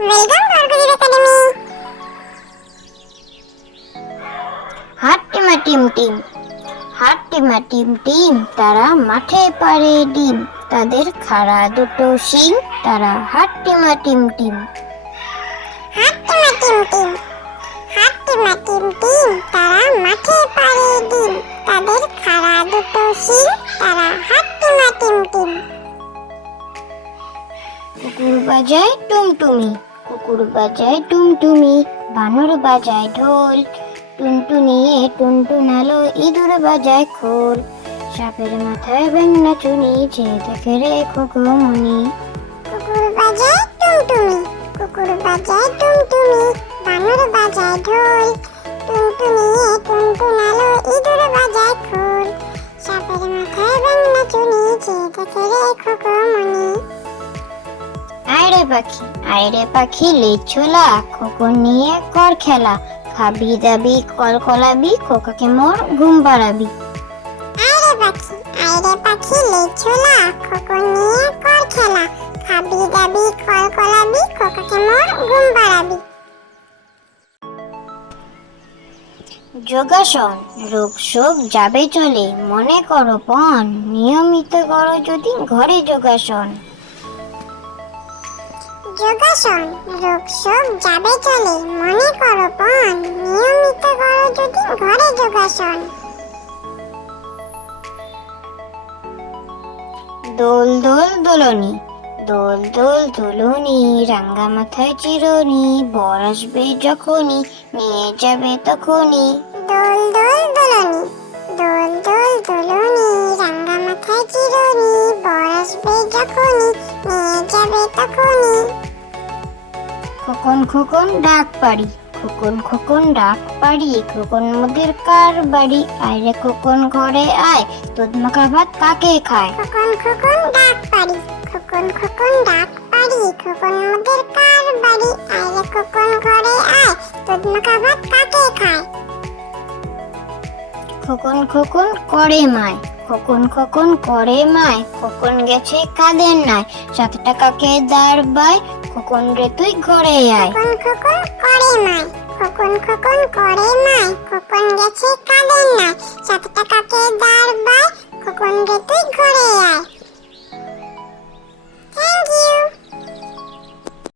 Welcome to ArkoDeep Academy. হাট্টিমা টিম টিম, হাট্টিমা টিম টিম, তারা মাঠে পাড়ে ডিম, তাদের খাড়া দুটো শিং, তারা হাট্টিমা টিম টিম। হাট্টিমা টিম টিম, হাট্টিমা টিম টিম, তারা মাঠে পাড়ে ডিম, তাদের খাড়া দুটো শিং, তারা হাট্টিমা টিম টিম। কুকুর বাজায় টুমটুমি, কুকুর বাজায় টুমটুমি, বানর বাজায় ঢোল, টুনটুনিয়ে টুনটুনালো, ইঁদুর বাজায় খোল, সাপের মাথায় বেঙ্গনা চুনি, যে দেখে রে খোকমনি। কুকুর বাজায় টুমটুমি, কুকুর বাজায় টুমটুমি, বানর বাজায় ঢোল, টুনটুনিয়ে টুনটুনালো, ইঁদুর বাজায় খোল, সাপের মাথায় বেঙ্গনা চুনি, যে দেখে রে খোকমনি। আয়রে পাখি, আয়রে পাখি লেজ ছোলা, খোকন নিয়ে কর খেলা, খাবি দাবি কলকলাবি, খোকাকে মোর ঘুম পাড়াবি। আয়রে পাখি লেজ ছোলা, খোকন নিয়ে কর খেলা, খাবি দাবি কলকলাবি, খোকাকে মোর ঘুম পাড়াবি। যোগাসন, রোগ শোক যাবে চলে, মনে করো পণ, নিয়মিত করো যদি ঘরে যোগাসন। যোগাসন, রোগ শোক যাবে চলে, মনে করো পণ, নিয়মিত করো যদি ঘরে যোগাসন। দোল দোল দোলনি, দোল দোল দোলনি, রাঙ্গা মাথায় চিরনি, বর আসবে যখনই, নিয়ে যাবে তখনই। দোল দোল দোলনি, দোল দোল দোলনি, রাঙ্গা মাথায় চিরনি, বর আসবে যখনই, নিয়ে যাবে তখনই। খোকন খোকন ডাক পারি, খোকন খোকন ডাক পারি, খোকন মোদের কার বাড়ি, আয়রে খোকন ঘরে আয়, দুধ মাখা ভাত কাকে খায়। খোকন খোকন ডাক পারি, খোকন খোকন ডাক পারি, খোকন মোদের কার বাড়ি, আয়রে খোকন ঘরে আয়, দুধ মাখা ভাত কাকে খায়। খোকন খোকন করে মায়, খোকন খোকন করে মায়, খোকন গেছে কাদের নাই, 7 টাকাকে দাঁড় বাই, খোকন রে তুই ঘরে আয়। খোকন খোকন করে মায়, খোকন খোকন করে মায়, খোকন গেছে কাদের নাই, 7 টাকাকে দাঁড় বাই, খোকন রে তুই ঘরে আয়।